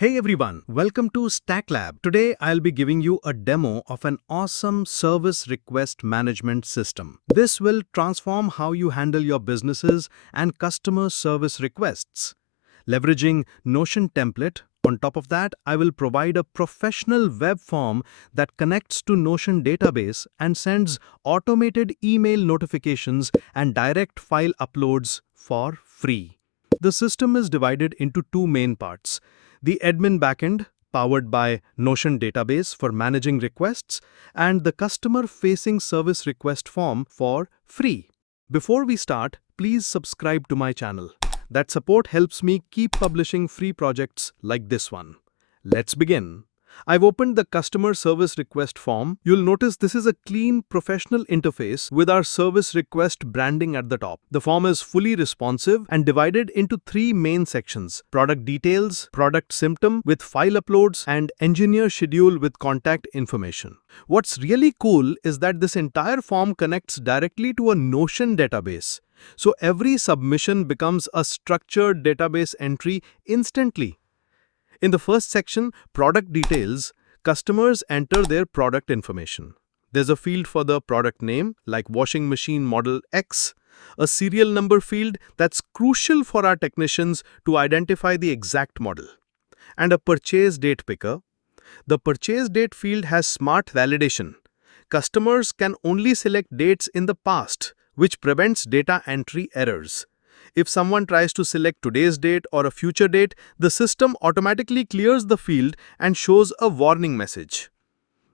Hey everyone, welcome to Stack Lab. Today I'll be giving you a demo of an awesome service request management system. This will transform how you handle your businesses and customer service requests. Leveraging Notion template, on top of that, I will provide a professional web form that connects to Notion database and sends automated email notifications and direct file uploads for free. The system is divided into two main parts: the admin backend, powered by Notion database for managing requests, and the customer-facing service request form for free. Before we start, please subscribe to my channel. That support helps me keep publishing free projects like this one. Let's begin. I've opened the customer service request form. You'll notice this is a clean, professional interface with our service request branding at the top. The form is fully responsive and divided into three main sections: product details, product symptom with file uploads, and engineer schedule with contact information. What's really cool is that this entire form connects directly to a Notion database. So every submission becomes a structured database entry instantly. In the first section, product details, customers enter their product information. There's a field for the product name, like washing machine model X, a serial number field that's crucial for our technicians to identify the exact model, and a purchase date picker. The purchase date field has smart validation. Customers can only select dates in the past, which prevents data entry errors. If someone tries to select today's date or a future date, the system automatically clears the field and shows a warning message.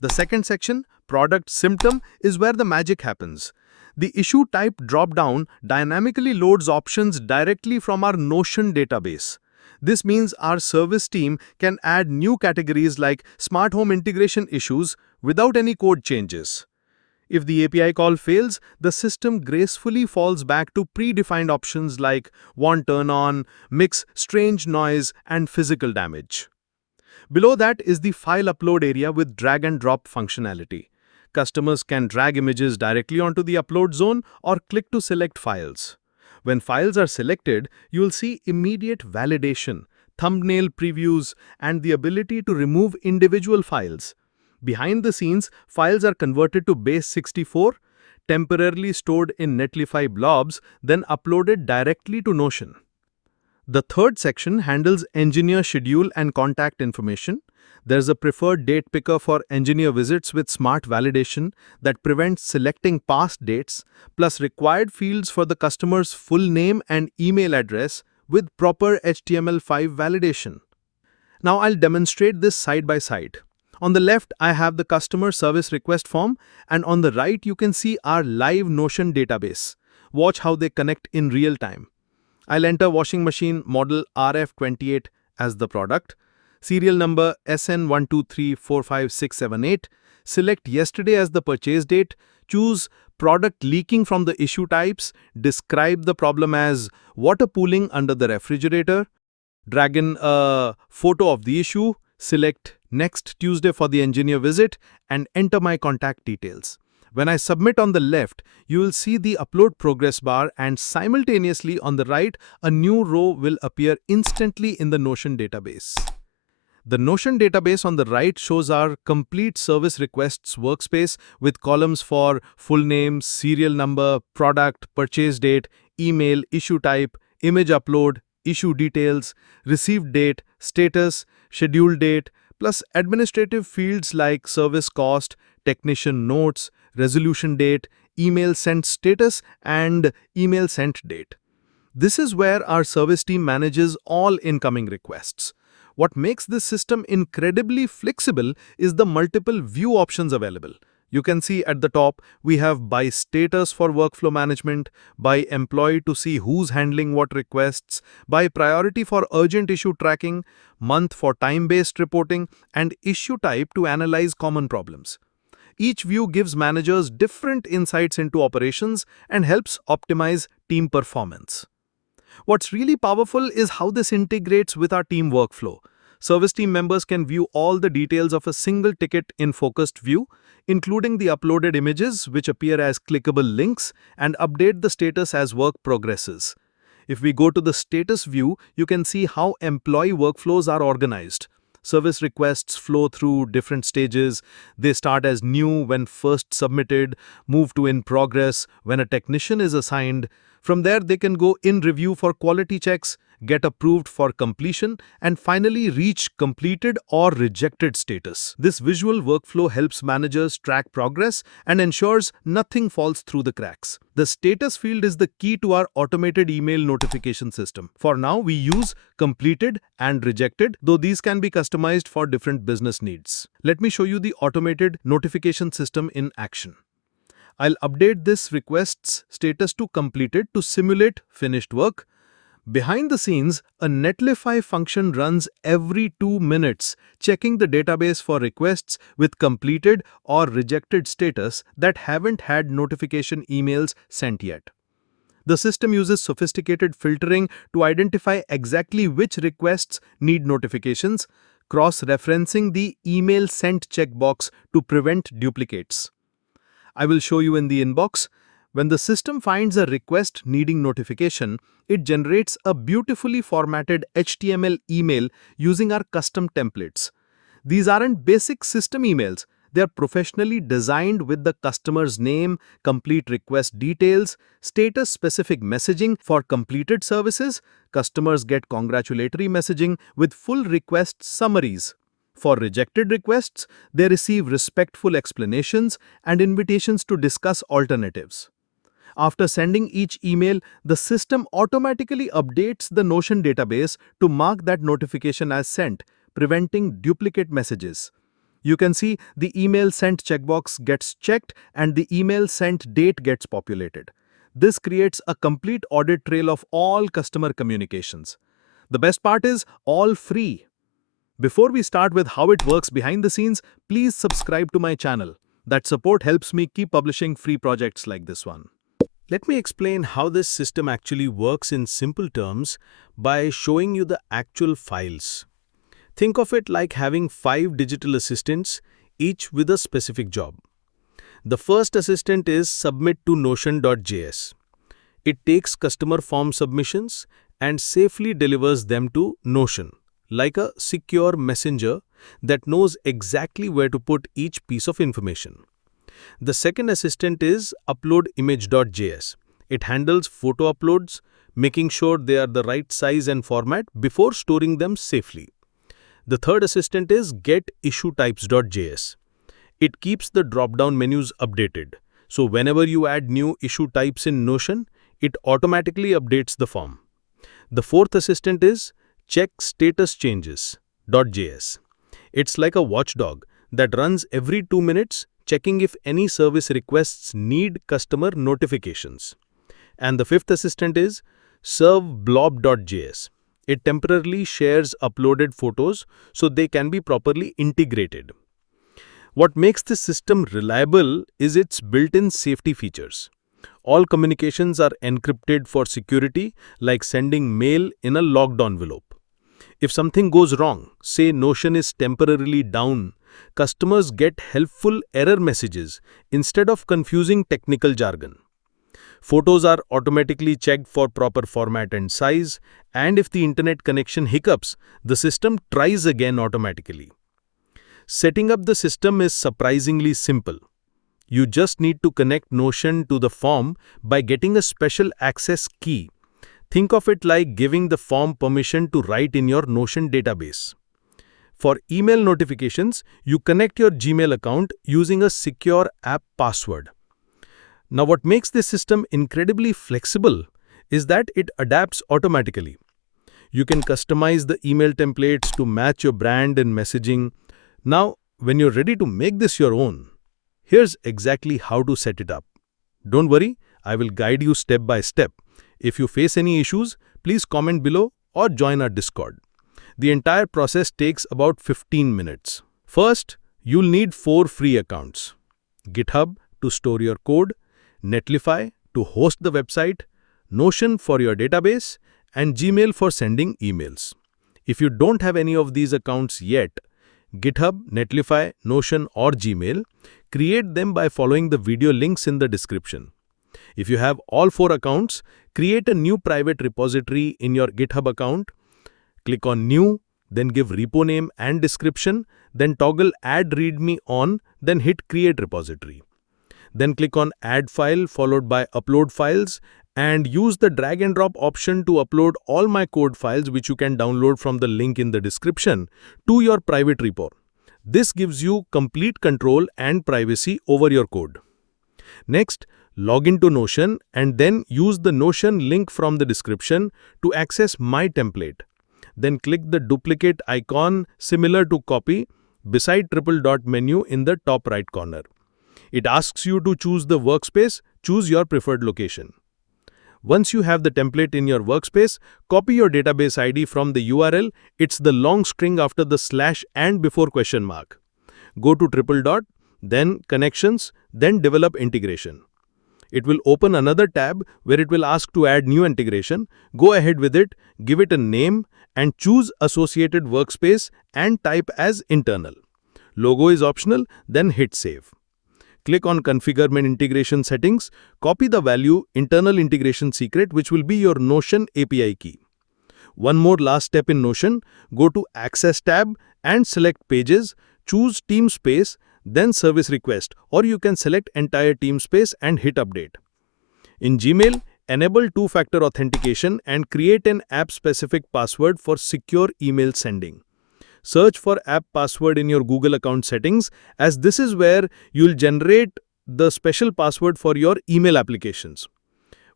The second section, product symptom, is where the magic happens. The issue type dropdown dynamically loads options directly from our Notion database. This means our service team can add new categories like smart home integration issues without any code changes. If the API call fails, the system gracefully falls back to predefined options like want turn on, mix strange noise, and physical damage. Below that is the file upload area with drag and drop functionality. Customers can drag images directly onto the upload zone or click to select files. When files are selected, you will see immediate validation, thumbnail previews, and the ability to remove individual files. Behind the scenes, files are converted to base64, temporarily stored in Netlify blobs, then uploaded directly to Notion. The third section handles engineer schedule and contact information. There's a preferred date picker for engineer visits with smart validation that prevents selecting past dates, plus required fields for the customer's full name and email address with proper HTML5 validation. Now I'll demonstrate this side by side. On the left, I have the customer service request form, and on the right, you can see our live Notion database. Watch how they connect in real time. I'll enter washing machine model RF28 as the product, serial number SN123456778, select yesterday as the purchase date, choose product leaking from the issue types, describe the problem as water pooling under the refrigerator, drag in a photo of the issue, select next Tuesday for the engineer visit, and enter my contact details. When I submit on the left, you will see the upload progress bar, and simultaneously on the right, a new row will appear instantly in the Notion database. The Notion database on the right shows our complete service requests workspace with columns for full name, serial number, product, purchase date, email, issue type, image upload, issue details, received date, status, schedule date, plus administrative fields like service cost, technician notes, resolution date, email sent status, and email sent date. This is where our service team manages all incoming requests. What makes this system incredibly flexible is the multiple view options available. You can see at the top, we have by status for workflow management, by employee to see who's handling what requests, by priority for urgent issue tracking, month for time-based reporting, and issue type to analyze common problems. Each view gives managers different insights into operations and helps optimize team performance. What's really powerful is how this integrates with our team workflow. Service team members can view all the details of a single ticket in focused view, including the uploaded images which appear as clickable links, and update the status as work progresses. If we go to the status view, you can see how employee workflows are organized. Service requests flow through different stages. They start as new when first submitted, move to in progress when a technician is assigned. From there, they can go in review for quality checks, get approved for completion, and finally reach completed or rejected status. This visual workflow helps managers track progress and ensures nothing falls through the cracks. The status field is the key to our automated email notification system. For now, we use completed and rejected, though these can be customized for different business needs. Let me show you the automated notification system in action. I'll update this request's status to completed to simulate finished work. Behind the scenes, a Netlify function runs every 2 minutes, checking the database for requests with completed or rejected status that haven't had notification emails sent yet. The system uses sophisticated filtering to identify exactly which requests need notifications, cross-referencing the email sent checkbox to prevent duplicates. I will show you in the inbox. When the system finds a request needing notification, it generates a beautifully formatted HTML email using our custom templates. These aren't basic system emails. They are professionally designed with the customer's name, complete request details, status-specific messaging for completed services. Customers get congratulatory messaging with full request summaries. For rejected requests, they receive respectful explanations and invitations to discuss alternatives. After sending each email, the system automatically updates the Notion database to mark that notification as sent, preventing duplicate messages. You can see the email sent checkbox gets checked and the email sent date gets populated. This creates a complete audit trail of all customer communications. The best part is all free. Before we start with how it works behind the scenes, please subscribe to my channel. That support helps me keep publishing free projects like this one. Let me explain how this system actually works in simple terms by showing you the actual files. Think of it like having 5 digital assistants, each with a specific job. The first assistant is submit to Notion.js. It takes customer form submissions and safely delivers them to Notion, like a secure messenger that knows exactly where to put each piece of information. The second assistant is upload image.js. It handles photo uploads, making sure they are the right size and format before storing them safely. The third assistant is get issue types.js. It keeps the drop-down menus updated, so whenever you add new issue types in Notion, it automatically updates the form. The fourth assistant is check status changes.js. It's like a watchdog that runs every 2 minutes, checking if any service requests need customer notifications. And the fifth assistant is serve blob.js. It temporarily shares uploaded photos so they can be properly integrated. What makes this system reliable is its built-in safety features. All communications are encrypted for security, like sending mail in a locked envelope. If something goes wrong, say Notion is temporarily down, customers get helpful error messages instead of confusing technical jargon. Photos are automatically checked for proper format and size, and if the internet connection hiccups, the system tries again automatically. Setting up the system is surprisingly simple. You just need to connect Notion to the form by getting a special access key. Think of it like giving the form permission to write in your Notion database. For email notifications, you connect your Gmail account using a secure app password. Now, what makes this system incredibly flexible is that it adapts automatically. You can customize the email templates to match your brand and messaging. Now, when you're ready to make this your own, here's exactly how to set it up. Don't worry, I will guide you step by step. If you face any issues, please comment below or join our Discord. The entire process takes about 15 minutes. First, you'll need 4 free accounts: Github to store your code, Netlify to host the website, Notion for your database, and Gmail for sending emails. If you don't have any of these accounts yet, GitHub, Netlify, Notion, or Gmail, create them by following the video links in the description. If you have all 4 accounts, Create a new private repository in your GitHub account. Click on New, then give repo name and description, then toggle Add README on, then hit Create Repository. Then click on Add File followed by Upload Files and use the drag and drop option to upload all my code files, which you can download from the link in the description, to your private repo. This gives you complete control and privacy over your code. Next, log into Notion and then use the Notion link from the description to access my template. Then click the duplicate icon similar to copy beside triple dot menu in the top right corner. It asks you to choose the workspace, choose your preferred location. Once you have the template in your workspace, copy your database ID from the URL. It's the long string after the slash and before question mark. Go to triple dot, then Connections, then Develop Integration. It will open another tab where it will ask to add new integration. Go ahead with it, give it a name, and choose Associated Workspace and type as internal. Logo is optional, then hit Save. Click on Configure My Integration Settings, copy the value Internal Integration Secret, which will be your Notion API key. One more last step in Notion, go to Access tab and select Pages, choose Team Space, then Service Request, or you can select entire team space and hit Update. In Gmail, enable two-factor authentication and create an app-specific password for secure email sending. Search for app password in your Google account settings, as this is where you'll generate the special password for your email applications.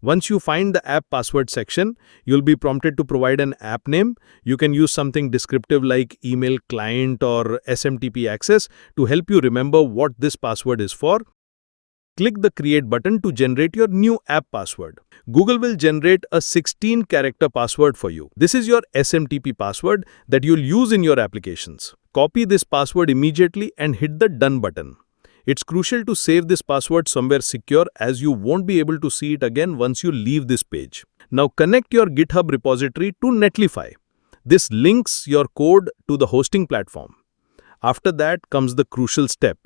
Once you find the app password section, you'll be prompted to provide an app name. You can use something descriptive like email client or SMTP access to help you remember what this password is for. Click the Create button to generate your new app password. Google will generate a 16-character password for you. This is your SMTP password that you'll use in your applications. Copy this password immediately and hit the Done button. It's crucial to save this password somewhere secure, as you won't be able to see it again once you leave this page. Now connect your GitHub repository to Netlify. This links your code to the hosting platform. After that comes the crucial step.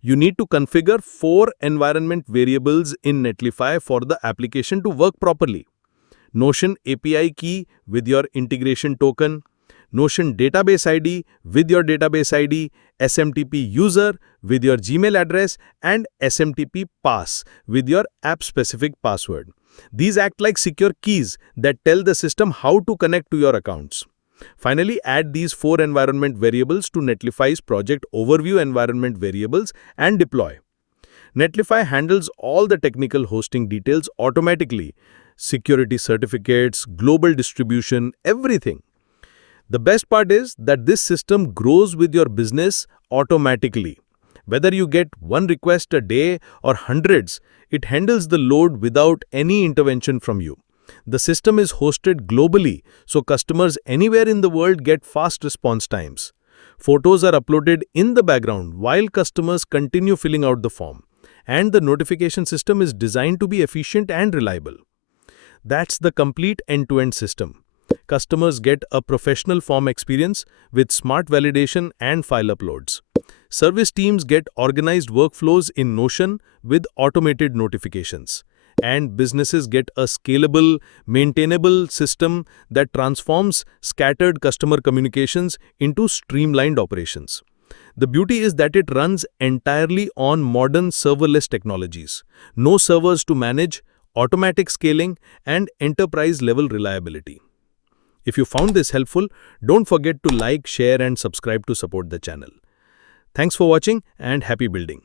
You need to configure 4 environment variables in Netlify for the application to work properly. Notion API key with your integration token, Notion database ID with your database ID, SMTP user with your Gmail address, and SMTP pass with your app-specific password. These act like secure keys that tell the system how to connect to your accounts. Finally, add these 4 environment variables to Netlify's project overview environment variables and deploy. Netlify handles all the technical hosting details automatically. Security certificates, global distribution, everything. The best part is that this system grows with your business automatically. Whether you get 1 request a day or hundreds, it handles the load without any intervention from you. The system is hosted globally, so customers anywhere in the world get fast response times. Photos are uploaded in the background while customers continue filling out the form. And the notification system is designed to be efficient and reliable. That's the complete end-to-end system. Customers get a professional form experience with smart validation and file uploads. Service teams get organized workflows in Notion with automated notifications. And businesses get a scalable, maintainable system that transforms scattered customer communications into streamlined operations. The beauty is that it runs entirely on modern serverless technologies. No servers to manage, automatic scaling, and enterprise-level reliability. If you found this helpful, don't forget to like, share, and subscribe to support the channel. Thanks for watching and happy building.